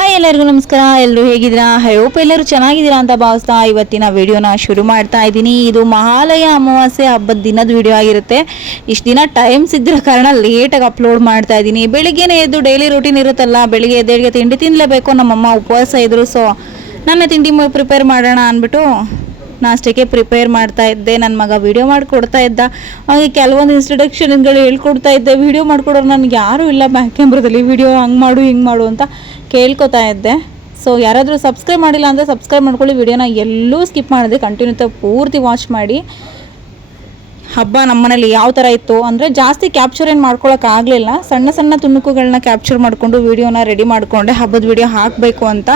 Hi ಎಲ್ಲರಿಗೂ ನಮಸ್ಕಾರ. ಎಲ್ಲರೂ ಹೇಗಿದ್ದೀರಾ? ಐ ಹೋಪ್ ಎಲ್ಲರೂ ಚೆನ್ನಾಗಿದ್ದೀರಾ ಅಂತ ಭಾವಿಸ್ತಾ ಇವತ್ತಿನ ವಿಡಿಯೋನ ಶುರು ಮಾಡ್ತಾ ಇದ್ದೀನಿ. ಇದು ಮಹಾಲಯ ಅಮಾವಾಸ್ಯೆ ಹಬ್ಬದ ದಿನದ ವಿಡಿಯೋ ಆಗಿರುತ್ತೆ. ಇಷ್ಟು ದಿನ ಟೈಮ್ ಸಿಗ್ದಿರೋ ಕಾರಣ ಲೇಟಾಗಿ ಅಪ್ಲೋಡ್ ಮಾಡ್ತಾ ಇದ್ದೀನಿ. ಬೆಳಿಗ್ಗೆನೇ ಎದ್ದು ಡೈಲಿ ರೂಟೀನ್ ಇರುತ್ತಲ್ಲ, ಬೆಳಿಗ್ಗೆ ಎದ್ದೇಳಿಗೆ ತಿಂಡಿ ತಿನ್ನಲೇಬೇಕು. ನಮ್ಮಮ್ಮ ಉಪವಾಸ ಇದ್ರು, ಸೊ ನನ್ನ ತಿಂಡಿ ಪ್ರಿಪೇರ್ ಮಾಡೋಣ ಅಂದ್ಬಿಟ್ಟು ನಾಷ್ಟಕ್ಕೆ ಪ್ರಿಪೇರ್ ಮಾಡ್ತಾ ಇದ್ದೆ. ನನ್ನ ಮಗ ವೀಡಿಯೋ ಮಾಡಿಕೊಡ್ತಾ ಇದ್ದ. ಹಾಗೆ ಕೆಲವೊಂದು ಇಂಟ್ರಡಕ್ಷನ್ಗಳು ಹೇಳ್ಕೊಡ್ತಾ ಇದ್ದೆ. ವೀಡಿಯೋ ಮಾಡ್ಕೊಡೋರು ನನಗೆ ಯಾರೂ ಇಲ್ಲ ಬ್ಯಾಕ್ ಕ್ಯಾಮ್ರಾದಲ್ಲಿ. ವೀಡಿಯೋ ಹಂಗೆ ಮಾಡು ಹಿಂಗೆ ಮಾಡು ಅಂತ ಕೇಳ್ಕೊತಾ ಇದ್ದೆ. ಸೊ ಯಾರಾದರೂ ಸಬ್ಸ್ಕ್ರೈಬ್ ಮಾಡಿಲ್ಲ ಅಂದರೆ ಸಬ್ಸ್ಕ್ರೈಬ್ ಮಾಡ್ಕೊಳ್ಳಿ. ವಿಡಿಯೋನ ಎಲ್ಲೂ ಸ್ಕಿಪ್ ಮಾಡಿದೆ, ಕಂಟಿನ್ಯೂತ ಪೂರ್ತಿ ವಾಚ್ ಮಾಡಿ. ಹಬ್ಬ ನಮ್ಮನೇಲಿ ಯಾವ ಥರ ಇತ್ತು ಅಂದರೆ ಜಾಸ್ತಿ ಕ್ಯಾಪ್ಚರ್ ಏನು ಮಾಡ್ಕೊಳಕ್ಕಾಗಲಿಲ್ಲ. ಸಣ್ಣ ಸಣ್ಣ ತುಣುಕುಗಳನ್ನ ಕ್ಯಾಪ್ಚರ್ ಮಾಡಿಕೊಂಡು ವೀಡಿಯೋನ ರೆಡಿ ಮಾಡಿಕೊಂಡೆ. ಹಬ್ಬದ ವೀಡಿಯೋ ಹಾಕಬೇಕು ಅಂತ.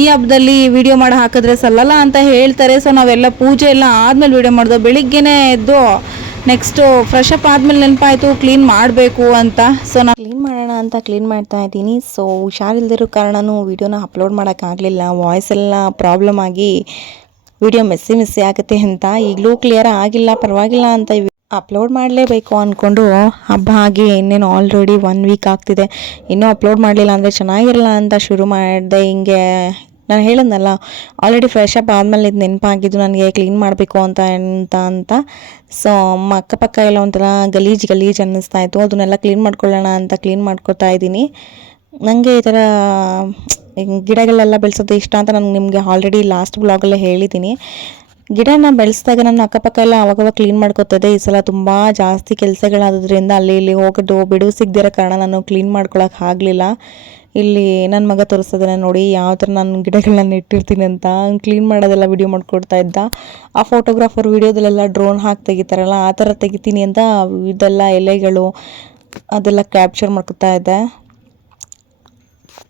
ಈ ಹಬ್ಬದಲ್ಲಿ ವೀಡಿಯೋ ಮಾಡಿ ಹಾಕಿದ್ರೆ ಸಲ್ಲಲ್ಲ ಅಂತ ಹೇಳ್ತಾರೆ. ಸೊ ನಾವೆಲ್ಲ ಪೂಜೆ ಎಲ್ಲ ಆದಮೇಲೆ ವೀಡಿಯೋ ಮಾಡಿದ್ವು. ಬೆಳಿಗ್ಗೆನೇ ಎದ್ದು ನೆಕ್ಸ್ಟು ಫ್ರೆಶ್ ಅಪ್ ಆದಮೇಲೆ ನೆನಪಾಯಿತು ಕ್ಲೀನ್ ಮಾಡಬೇಕು ಅಂತ. ಸೊ ನಾನು ಕ್ಲೀನ್ ಮಾಡೋಣ ಅಂತ ಕ್ಲೀನ್ ಮಾಡ್ತಾ ಇದ್ದೀನಿ. ಸೊ ಹುಷಾರಿಲ್ದಿರೋ ಕಾರಣನೂ ವೀಡಿಯೋನ ಅಪ್ಲೋಡ್ ಮಾಡೋಕ್ಕಾಗಲಿಲ್ಲ. ವಾಯ್ಸ್ ಎಲ್ಲ ಪ್ರಾಬ್ಲಮ್ ಆಗಿ ವಿಡಿಯೋ ಮೆಸ್ಸಿ ಆಗುತ್ತೆ ಅಂತ. ಈಗಲೂ ಕ್ಲಿಯರ್ ಆಗಿಲ್ಲ, ಪರವಾಗಿಲ್ಲ ಅಂತ ಅಪ್ಲೋಡ್ ಮಾಡಲೇಬೇಕು ಅಂದ್ಕೊಂಡು ಹಬ್ಬ ಆಗಿ ಇನ್ನೇನು ಆಲ್ರೆಡಿ 1 ವೀಕ್ ಆಗ್ತಿದೆ. ಇನ್ನೂ ಅಪ್ಲೋಡ್ ಮಾಡಲಿಲ್ಲ ಅಂದರೆ ಚೆನ್ನಾಗಿರಲ್ಲ ಅಂತ ಶುರು ಮಾಡಿದೆ. ಹಿಂಗೆ ನಾನು ಹೇಳಿದ್ನಲ್ಲ, ಆಲ್ರೆಡಿ ಫ್ರೆಶ್ ಅಪ್ ಆದಮೇಲೆ ಇದು ನೆನಪಾಗಿದ್ದು ನನಗೆ ಕ್ಲೀನ್ ಮಾಡಬೇಕು ಅಂತ. ಸೊ ಅಕ್ಕಪಕ್ಕ ಎಲ್ಲ ಒಂಥರ ಗಲೀಜು ಅನ್ನಿಸ್ತಾ ಇತ್ತು. ಅದನ್ನೆಲ್ಲ ಕ್ಲೀನ್ ಮಾಡ್ಕೊಳ್ಳೋಣ ಅಂತ ಕ್ಲೀನ್ ಮಾಡ್ಕೊತಾ ಇದ್ದೀನಿ. ನನಗೆ ಈ ಥರ ಗಿಡಗಳೆಲ್ಲ ಬೆಳೆಸೋದು ಇಷ್ಟ ಅಂತ ನಾನು ನಿಮಗೆ ಆಲ್ರೆಡಿ ಲಾಸ್ಟ್ ಬ್ಲಾಗಲ್ಲೇ ಹೇಳಿದ್ದೀನಿ. ಗಿಡನ ಬೆಳೆಸಿದಾಗ ನನ್ನ ಅಕ್ಕಪಕ್ಕ ಎಲ್ಲ ಅವಾಗವಾಗ ಕ್ಲೀನ್ ಮಾಡ್ಕೊತದೆ. ಈ ಸಲ ತುಂಬ ಜಾಸ್ತಿ ಕೆಲಸಗಳಾದ್ರಿಂದ ಅಲ್ಲಿ ಇಲ್ಲಿ ಹೋಗೋದು ಬಿಡುವು ಸಿಗದಿರೋ ಕಾರಣ ನಾನು ಕ್ಲೀನ್ ಮಾಡ್ಕೊಳಕ್ಕೆ ಆಗಲಿಲ್ಲ. ಇಲ್ಲಿ ನನ್ನ ಮಗ ತೋರಿಸ್ತದಾನೆ ನೋಡಿ ಯಾವ ಥರ ನಾನು ಗಿಡಗಳನ್ನ ಇಟ್ಟಿರ್ತೀನಿ ಅಂತ. ಕ್ಲೀನ್ ಮಾಡೋದೆಲ್ಲ ವಿಡಿಯೋ ಮಾಡ್ಕೊಡ್ತಾ ಇದ್ದ. ಆ ಫೋಟೋಗ್ರಾಫರ್ ವಿಡಿಯೋದಲ್ಲೆಲ್ಲ ಡ್ರೋನ್ ಹಾಕಿ ತೆಗಿತಾರಲ್ಲ, ಆ ಥರ ತೆಗಿತೀನಿ ಅಂತ ಇದೆಲ್ಲ ಎಲೆಗಳು ಅದೆಲ್ಲ ಕ್ಯಾಪ್ಚರ್ ಮಾಡ್ಕೊತಾ ಇದ್ದೆ.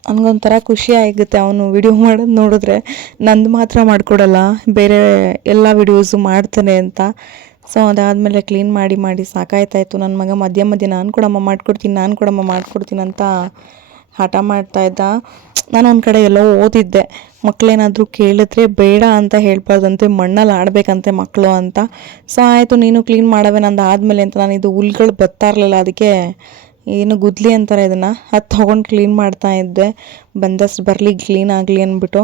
ನನಗೊಂಥರ ಖುಷಿ ಆಗುತ್ತೆ ಅವನು ವಿಡಿಯೋ ಮಾಡೋದು ನೋಡಿದ್ರೆ. ನಂದು ಮಾತ್ರ ಮಾಡಿಕೊಡಲ್ಲ, ಬೇರೆ ಎಲ್ಲ ವಿಡಿಯೋಸು ಮಾಡ್ತಾನೆ ಅಂತ. ಸೊ ಅದಾದಮೇಲೆ ಕ್ಲೀನ್ ಮಾಡಿ ಸಾಕಾಯ್ತಾಯಿತ್ತು. ನನ್ನ ಮಗ ಮಧ್ಯ ನಾನು ಕೊಡಮ್ಮ ಮಾಡ್ಕೊಡ್ತೀನಿ ಅಂತ ಹಠ ಮಾಡ್ತಾಯಿದ್ದ. ನಾನು ಒಂದು ಕಡೆ ಎಲ್ಲೋ ಓದಿದ್ದೆ, ಮಕ್ಕಳೇನಾದರೂ ಕೇಳಿದ್ರೆ ಬೇಡ ಅಂತ ಹೇಳ್ಬಾರ್ದಂತೆ, ಮಣ್ಣಲ್ಲಿ ಆಡಬೇಕಂತೆ ಮಕ್ಕಳು ಅಂತ. ಸೊ ಆಯಿತು ನೀನು ಕ್ಲೀನ್ ಮಾಡವೆ ನಂದು ಆದಮೇಲೆ ಅಂತ. ನಾನು ಇದು ಹುಲ್ಗಳು ಬರ್ತಾ ಇರಲಿಲ್ಲ, ಅದಕ್ಕೆ ಏನು ಗುದ್ಲಿ ಅಂತಾರೆ ಇದನ್ನು, ಅದು ತೊಗೊಂಡು ಕ್ಲೀನ್ ಮಾಡ್ತಾ ಇದ್ದೆ. ಬಂದಷ್ಟು ಬರಲಿ ಕ್ಲೀನ್ ಆಗಲಿ ಅಂದ್ಬಿಟ್ಟು.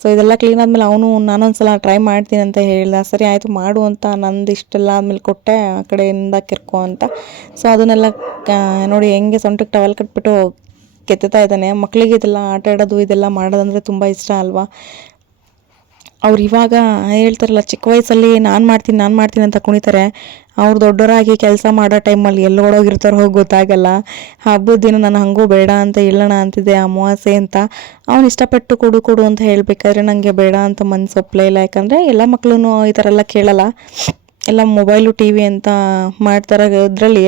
ಸೊ ಇದೆಲ್ಲ ಕ್ಲೀನ್ ಆದಮೇಲೆ ಅವನು ನಾನೊಂದು ಸಲ ಟ್ರೈ ಮಾಡ್ತೀನಿ ಅಂತ ಹೇಳ್ದೆ. ಸರಿ ಆಯಿತು ಮಾಡು ಅಂತ ನಂದು ಇಷ್ಟೆಲ್ಲ ಆದಮೇಲೆ ಕೊಟ್ಟೆ, ಆ ಕಡೆಯಿಂದ ಕೆರ್ಕೊ ಅಂತ. ಸೊ ಅದನ್ನೆಲ್ಲ ನೋಡಿ ಹೆಂಗೆ ಸೊಂಟಕ್ಕೆ ಟವಲ್ ಕಟ್ಬಿಟ್ಟು ಕೆತ್ತುತ್ತಾ ಇದ್ದಾನೆ. ಮಕ್ಕಳಿಗೆ ಇದೆಲ್ಲ ಆಟ ಆಡೋದು ಇದೆಲ್ಲ ಮಾಡೋದಂದರೆ ತುಂಬ ಇಷ್ಟ ಅಲ್ವಾ. ಅವ್ರು ಇವಾಗ ಹೇಳ್ತಾರಲ್ಲ, ಚಿಕ್ಕ ವಯಸ್ಸಲ್ಲಿ ನಾನು ಮಾಡ್ತೀನಿ ಅಂತ ಕುಣಿತಾರೆ. ಅವ್ರು ದೊಡ್ಡವರಾಗಿ ಕೆಲಸ ಮಾಡೋ ಟೈಮಲ್ಲಿ ಎಲ್ಲಿ ಓಡೋಗಿರ್ತಾರೋ ಹೋಗಿ ಗೊತ್ತಾಗಲ್ಲ. ಹಬ್ಬದ ದಿನ ನಾನು ಹಂಗೂ ಬೇಡ ಅಂತ ಹೇಳೋಣ ಅಂತಿದ್ದೆ, ಅಮಾವಾಸ್ಯೆ ಅಂತ. ಅವ್ನು ಇಷ್ಟಪಟ್ಟು ಕೊಡು ಅಂತ ಹೇಳಬೇಕಾದ್ರೆ ನನಗೆ ಬೇಡ ಅಂತ ಮನಸ್ಸು ಒಪ್ಪಲೇ ಇಲ್ಲ. ಯಾಕಂದರೆ ಎಲ್ಲ ಮಕ್ಕಳು ಈ ಥರ ಎಲ್ಲ ಕೇಳಲ್ಲ, ಎಲ್ಲ ಮೊಬೈಲು TV ಅಂತ ಮಾಡ್ತಾರೆ. ಇದರಲ್ಲಿ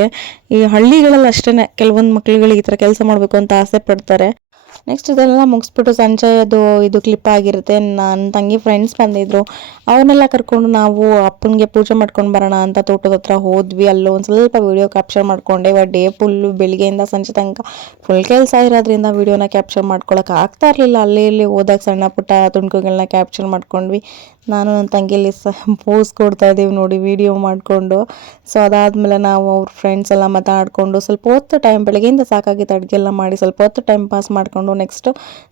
ಈ ಹಳ್ಳಿಗಳಲ್ಲಿ ಅಷ್ಟೇ ಕೆಲವೊಂದು ಮಕ್ಳುಗಳಿಗೆ ಈ ಥರ ಕೆಲಸ ಮಾಡಬೇಕು ಅಂತ ಆಸೆ ಪಡ್ತಾರೆ. ನೆಕ್ಸ್ಟ್ ಇದೆಲ್ಲ ಮುಗಿಸ್ಬಿಟ್ಟು ಸಂಜೆದು ಇದು ಕ್ಲಿಪ್ ಆಗಿರುತ್ತೆ. ನನ್ನ ತಂಗಿ ಫ್ರೆಂಡ್ಸ್ ಬಂದಿದ್ರು, ಅವನ್ನೆಲ್ಲ ಕರ್ಕೊಂಡು ನಾವು ಅಪ್ಪನಿಗೆ ಪೂಜೆ ಮಾಡ್ಕೊಂಡು ಬರೋಣ ಅಂತ ತೋಟದ ಹತ್ರ ಹೋದ್ವಿ. ಅಲ್ಲೂ ಒಂದು ಸ್ವಲ್ಪ ವೀಡಿಯೋ ಕ್ಯಾಪ್ಚರ್ ಮಾಡ್ಕೊಂಡೆ. ಇವಾಗ ಡೇ ಫುಲ್ಲು ಬೆಳಿಗ್ಗೆಯಿಂದ ಸಂಜೆ ತನಕ ಫುಲ್ ಕೆಲಸ ಇರೋದ್ರಿಂದ ವೀಡಿಯೋನ ಕ್ಯಾಪ್ಚರ್ ಮಾಡ್ಕೊಳಕ್ಕೆ ಆಗ್ತಾ ಇರಲಿಲ್ಲ. ಅಲ್ಲಿ ಇಲ್ಲಿ ಹೋದಾಗ ಸಣ್ಣ ಪುಟ್ಟ ತುಣುಕುಗಳನ್ನ ಕ್ಯಾಪ್ಚರ್ ಮಾಡ್ಕೊಂಡ್ವಿ. ನಾನು ನನ್ನ ತಂಗಿಯಲ್ಲಿ ಪೋಸ್ ಕೊಡ್ತಾ ಇದ್ದೀವಿ ನೋಡಿ ವಿಡಿಯೋ ಮಾಡಿಕೊಂಡು. ಸೊ ಅದಾದಮೇಲೆ ನಾವು ಅವ್ರ ಫ್ರೆಂಡ್ಸ್ ಎಲ್ಲ ಮಾತಾಡಿಕೊಂಡು ಸ್ವಲ್ಪ ಹೊತ್ತು ಟೈಮ್, ಬೆಳಗ್ಗೆಯಿಂದ ಸಾಕಾಗಿತ್ತು ಅಡುಗೆ ಎಲ್ಲ ಮಾಡಿ, ಸ್ವಲ್ಪ ಹೊತ್ತು ಟೈಮ್ ಪಾಸ್ ಮಾಡಿಕೊಂಡು ನೆಕ್ಸ್ಟ್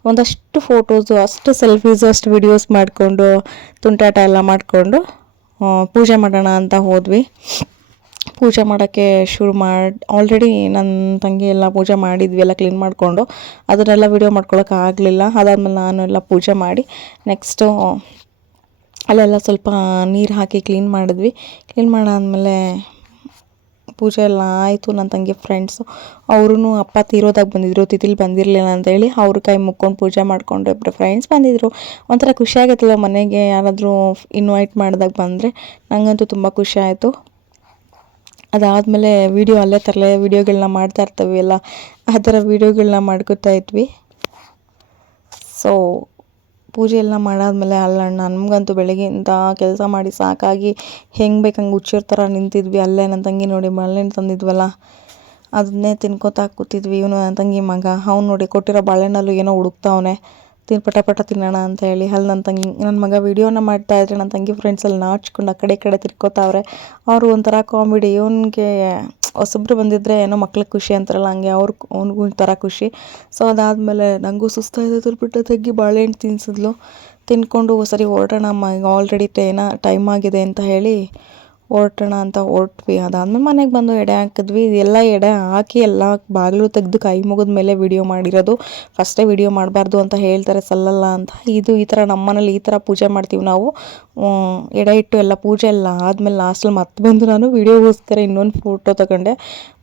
ಒಂದಷ್ಟು ಫೋಟೋಸು, ಅಷ್ಟು ಸೆಲ್ಫೀಸು, ಅಷ್ಟು ವೀಡಿಯೋಸ್ ಮಾಡಿಕೊಂಡು ತುಂಟಾಟ ಎಲ್ಲ ಮಾಡಿಕೊಂಡು ಪೂಜೆ ಮಾಡೋಣ ಅಂತ ಹೋದ್ವಿ. ಪೂಜೆ ಮಾಡೋಕ್ಕೆ ಆಲ್ರೆಡಿ ನನ್ನ ತಂಗಿ ಎಲ್ಲ ಪೂಜೆ ಮಾಡಿದ್ವಿ, ಎಲ್ಲ ಕ್ಲೀನ್ ಮಾಡಿಕೊಂಡು. ಅದನ್ನೆಲ್ಲ ವೀಡಿಯೋ ಮಾಡ್ಕೊಳಕ್ಕೆ ಆಗಲಿಲ್ಲ. ಅದಾದಮೇಲೆ ನಾನು ಎಲ್ಲ ಪೂಜೆ ಮಾಡಿ ನೆಕ್ಸ್ಟು ಅಲ್ಲೆಲ್ಲ ಸ್ವಲ್ಪ ನೀರು ಹಾಕಿ ಕ್ಲೀನ್ ಮಾಡಿದ್ವಿ. ಕ್ಲೀನ್ ಮಾಡಾದಮೇಲೆ ಪೂಜೆ ಎಲ್ಲ ಆಯಿತು. ನನ್ನ ತಂಗಿ ಫ್ರೆಂಡ್ಸು ಅವರು ಅಪ್ಪ ತೀರೋದಾಗ ಬಂದಿದ್ದರು, ತಿಥಿಲಿ ಬಂದಿರಲಿಲ್ಲ ಅಂತೇಳಿ ಅವ್ರ ಕೈ ಮುಕ್ಕೊಂಡು ಪೂಜೆ ಮಾಡಿಕೊಂಡು ಇಬ್ಬರು ಫ್ರೆಂಡ್ಸ್ ಬಂದಿದ್ದರು. ಒಂಥರ ಖುಷಿ ಆಗುತ್ತಲ್ಲ ಮನೆಗೆ ಯಾರಾದರೂ ಇನ್ವೈಟ್ ಮಾಡಿದಾಗ ಬಂದರೆ. ನನಗಂತೂ ತುಂಬ ಖುಷಿ ಆಯಿತು. ಅದಾದಮೇಲೆ ಅಲ್ಲೇ ತರಲೆ ವೀಡಿಯೋಗಳನ್ನ ಮಾಡ್ತಾ ಇರ್ತೀವಿ ಎಲ್ಲ, ಆ ಥರ ವೀಡಿಯೋಗಳನ್ನ ಮಾಡ್ಕೊತಾ ಇದ್ವಿ. ಸೊ ಪೂಜೆ ಎಲ್ಲ ಮಾಡಾದ್ಮೇಲೆ ನಮಗಂತೂ ಬೆಳಗ್ಗೆಯಿಂದ ಕೆಲಸ ಮಾಡಿ ಸಾಕಾಗಿ ಹೆಂಗೆ ಬೇಕಂಗೆ ಹುಚ್ಚರ ಥರ ನಿಂತಿದ್ವಿ. ಅಲ್ಲೇ ನನ್ನ ತಂಗಿ ನೋಡಿ ಬಾಳೆಹಣ್ಣು ತಂದಿದ್ವಲ್ಲ, ಅದನ್ನೇ ತಿನ್ಕೋತಾ ಕೂತಿದ್ವಿ. ಇವನು ನನ್ನ ತಂಗಿ ಮಗ, ಅವ್ನು ನೋಡಿ ಕೊಟ್ಟಿರೋ ಬಾಳೆಹಣ್ಣಲ್ಲೂ ಏನೋ ಹುಡುಕ್ತಾವನೆ. ಪಟ ಪಟ ತಿನ್ನೋಣ ಅಂತ ಹೇಳಿ. ಅಲ್ಲಿ ನನ್ನ ಮಗ ವೀಡಿಯೋನ ಮಾಡ್ತಾ ಇದ್ರೆ ನನ್ನ ತಂಗಿ ಫ್ರೆಂಡ್ಸ್ ಎಲ್ಲ ನಾಚ್ಕೊಂಡು ಆ ಕಡೆ ಈ ಕಡೆ ತಿರ್ಕೋತಾವ್ರೆ. ಅವರು ಒಂಥರ ಕಾಮಿಡಿ. ಇವನಿಗೆ ಹೊಸಬ್ರು ಬಂದಿದ್ದರೆ ಏನೋ ಮಕ್ಳಿಗೆ ಖುಷಿ ಅಂತಾರಲ್ಲ, ಹಂಗೆ ಅವ್ನಿಗೂ ಒಂಥರ ಖುಷಿ. ಸೊ ಅದಾದಮೇಲೆ ನನಗೂ ಸುಸ್ತಾಯಿದೆ ತಿರ್ಬಿಟ್ಟು ತಂಗಿ ಬಾಳೆಹಣ್ಣು ತಿನ್ನಿಸಿದ್ಲು. ತಿನ್ಕೊಂಡು ಸರಿ ಹೊರಟೋಣ ಅಮ್ಮ, ಈಗ ಆಲ್ರೆಡಿ ಟೈಮ್ ಆಗಿದೆ ಅಂತ ಹೇಳಿ ಹೊರಟೋಣ ಅಂತ ಹೊರಟ್ವಿ. ಅದಾದಮೇಲೆ ಮನೆಗೆ ಬಂದು ಎಡೆ ಹಾಕಿದ್ವಿ. ಎಲ್ಲ ಎಡೆ ಹಾಕಿ ಎಲ್ಲ ಬಾಗಿಲು ತೆಗೆದು ಕೈ ಮುಗಿದ ಮೇಲೆ ವಿಡಿಯೋ ಮಾಡಿರೋದು. ಫಸ್ಟೇ ವಿಡಿಯೋ ಮಾಡಬಾರ್ದು ಅಂತ ಹೇಳ್ತಾರೆ, ಸಲ್ಲಲ್ಲ ಅಂತ. ಈ ಥರ ನಮ್ಮ ಮನೇಲಿ ಈ ಥರ ಪೂಜೆ ಮಾಡ್ತೀವಿ ನಾವು. ಎಡೆ ಇಟ್ಟು ಎಲ್ಲ ಪೂಜೆ ಎಲ್ಲ ಆದಮೇಲೆ ಲಾಸ್ಟಲ್ಲಿ ಮತ್ತೆ ಬಂದು ನಾನು ವಿಡಿಯೋಗೋಸ್ಕರ ಇನ್ನೊಂದು ಫೋಟೋ ತಗೊಂಡೆ.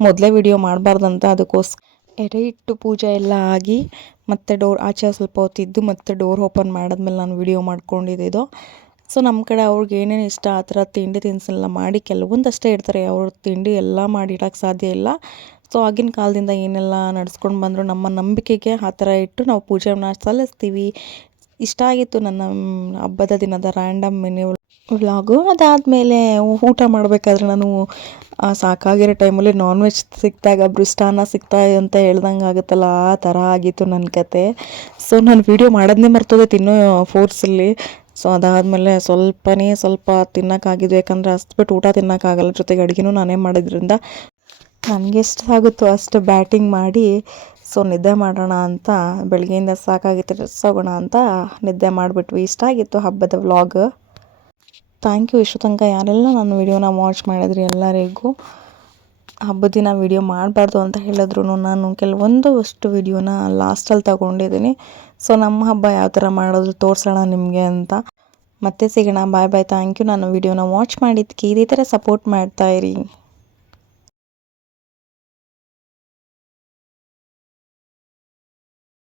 ಮೊದಲೇ ವಿಡಿಯೋ ಮಾಡಬಾರ್ದಂತ, ಅದಕ್ಕೋಸ್ಕರ ಎಡೆ ಇಟ್ಟು ಪೂಜೆ ಎಲ್ಲ ಆಗಿ ಮತ್ತೆ ಡೋರ್ ಆಚೆ ಸ್ವಲ್ಪ ಹೊತ್ತಿದ್ದು ಮತ್ತೆ ಡೋರ್ ಓಪನ್ ಮಾಡಿದ್ಮೇಲೆ ನಾನು ವಿಡಿಯೋ ಮಾಡ್ಕೊಂಡಿದ್ದು. ಸೊ ನಮ್ಮ ಕಡೆ ಅವ್ರಿಗೆ ಏನೇನು ಇಷ್ಟ ಆ ಥರ ತಿಂಡಿ ತಿನಿಸೆಲ್ಲ ಮಾಡಿ, ಕೆಲವೊಂದಷ್ಟೇ ಇರ್ತಾರೆ, ಅವ್ರ ತಿಂಡಿ ಎಲ್ಲ ಮಾಡಿ ಇಡೋಕ್ಕೆ ಸಾಧ್ಯ ಇಲ್ಲ. ಸೊ ಆಗಿನ ಕಾಲದಿಂದ ಏನೆಲ್ಲ ನಡ್ಸ್ಕೊಂಡು ಬಂದರು, ನಮ್ಮ ನಂಬಿಕೆಗೆ ಆ ಥರ ಇಟ್ಟು ನಾವು ಪೂಜೆನ ಸಲ್ಲಿಸ್ತೀವಿ. ಇಷ್ಟ ಆಗಿತ್ತು ನನ್ನ ಹಬ್ಬದ ದಿನದ ರ್ಯಾಂಡಮ್ ಮಿನಿ ವ್ಲಾಗು. ಅದಾದಮೇಲೆ ಊಟ ಮಾಡಬೇಕಾದ್ರೆ ನಾನು ಸಾಕಾಗಿರೋ ಟೈಮಲ್ಲಿ ನಾನ್ ವೆಜ್ ಸಿಕ್ಕಿದಾಗ ಬೃಷ್ಟಾನ್ನ ಸಿಗ್ತಾ ಅಂತ ಹೇಳ್ದಂಗೆ ಆಗುತ್ತಲ್ಲ, ಆ ಥರ ಆಗಿತ್ತು ನನ್ನ ಕತೆ. ಸೊ ನಾನು ವೀಡಿಯೋ ಮಾಡೋದನ್ನೇ ಮರ್ತೋದೆ ತಿನ್ನೋ ಫೋರ್ಸಲ್ಲಿ. ಸೊ ಅದಾದಮೇಲೆ ಸ್ವಲ್ಪ ತಿನ್ನೋಕ್ಕಾಗಿದ್ದು, ಯಾಕಂದರೆ ಅಷ್ಟು ಊಟ ತಿನ್ನೋಕ್ಕಾಗಲ್ಲ, ಜೊತೆಗೆ ಅಡುಗೆನೂ ನಾನೇ ಮಾಡೋದ್ರಿಂದ ನನಗೆ ಎಷ್ಟು ಆಗುತ್ತೋ ಅಷ್ಟು ಬ್ಯಾಟಿಂಗ್ ಮಾಡಿ ಸೊ ನಿದ್ದೆ ಮಾಡೋಣ ಅಂತ, ಬೆಳಗ್ಗೆಯಿಂದ ಸಾಕಾಗಿತ್ತು, ರೆಸ್ಟ್ ಆಗೋಣ ಅಂತ ನಿದ್ದೆ ಮಾಡಿಬಿಟ್ವಿ. ಇಷ್ಟ ಆಗಿತ್ತು ಹಬ್ಬದ ವ್ಲಾಗ್. ಥ್ಯಾಂಕ್ ಯು ಇಷ್ಟು ತನಕ ಯಾರೆಲ್ಲ ನನ್ನ ವೀಡಿಯೋನ ವಾಚ್ ಮಾಡಿದ್ರಿ ಎಲ್ಲರಿಗೂ. ಹಬ್ಬದ ದಿನ ವೀಡಿಯೋ ಮಾಡಬಾರ್ದು ಅಂತ ಹೇಳಿದ್ರು ನಾನು ಕೆಲವೊಂದು ಅಷ್ಟು ವೀಡಿಯೋನ ಲಾಸ್ಟಲ್ಲಿ ತಗೊಂಡಿದ್ದೀನಿ. ಸೊ ನಮ್ಮ ಹಬ್ಬ ಯಾವ ಥರ ಮಾಡೋದು ತೋರಿಸೋಣ ನಿಮಗೆ ಅಂತ. ಮತ್ತೆ ಸಿಗೋಣ, ಬಾಯ್ ಬಾಯ್. ಥ್ಯಾಂಕ್ ಯು ನನ್ನ ವೀಡಿಯೋನ ವಾಚ್ ಮಾಡಿದ್ದಕ್ಕೆ. ಇದೇ ಥರ ಸಪೋರ್ಟ್ ಮಾಡ್ತಾಯಿರಿ.